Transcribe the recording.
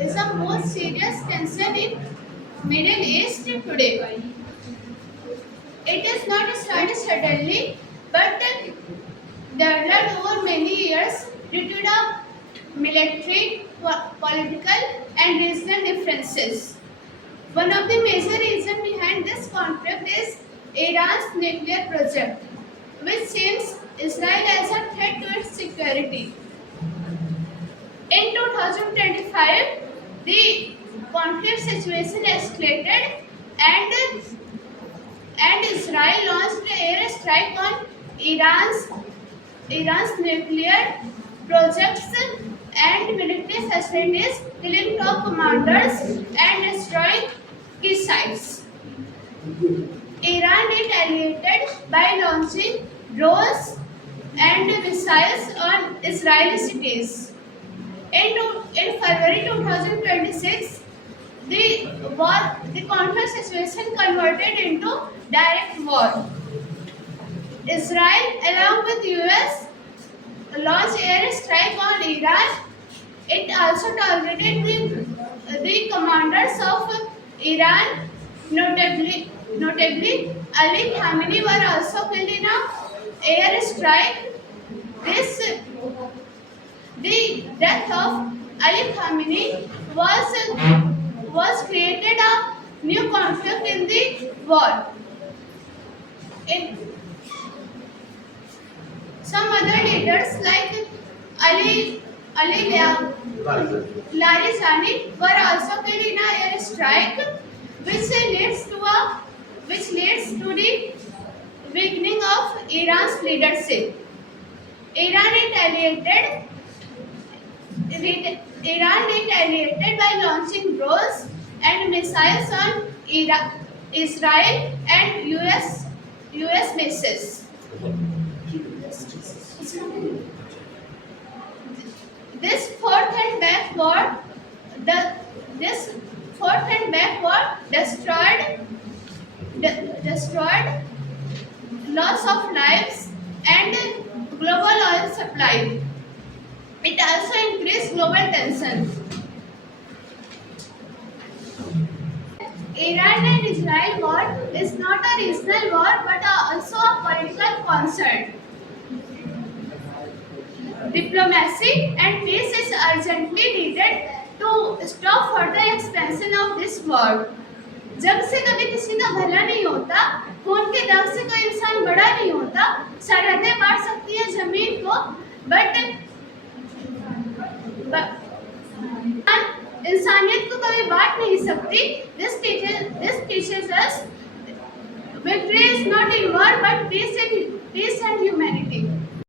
is the most serious tension in Middle East today. It is not started suddenly, but developed over many years due to the military, political, and regional differences. One of the major reasons behind this conflict is Iran's nuclear project, which sees Israel as a threat to its security. In 2025, the conflict situation escalated and, and Israel launched an airstrike on Iran's nuclear projects and military facilities, killing top commanders and destroying key sites. Iran retaliated by launching drones and missiles on Israeli cities. In February 2026, the conflict situation converted into direct war. Israel, along with US, launched airstrike on Iran. It also targeted the commanders of Iran, notably Ali Khamenei were also killed in a airstrike. This the death of Ali Khamenei was created a new conflict in the war. In some other leaders like Ali Larijani were also killed in a airstrike, which leads to the weakening of Iran's leadership. Iran retaliated by launching drones and missiles on Israel and US bases. This fourth and back war, this fourth and back war destroyed loss of lives and global oil supply. It also increased global tension. Iran and Israel war is not a regional war but also a political concern. Diplomacy and peace is urgently needed to stop further expansion of this war. जंग से कभी किसी का भला नहीं होता, खून के दाग से कोई इंसान बड़ा नहीं होता, सरहदें बांट सकती है जमीन को, बट इंसानियत को कभी बांट नहीं सकती. This teaches us victory is not in war but peace and humanity.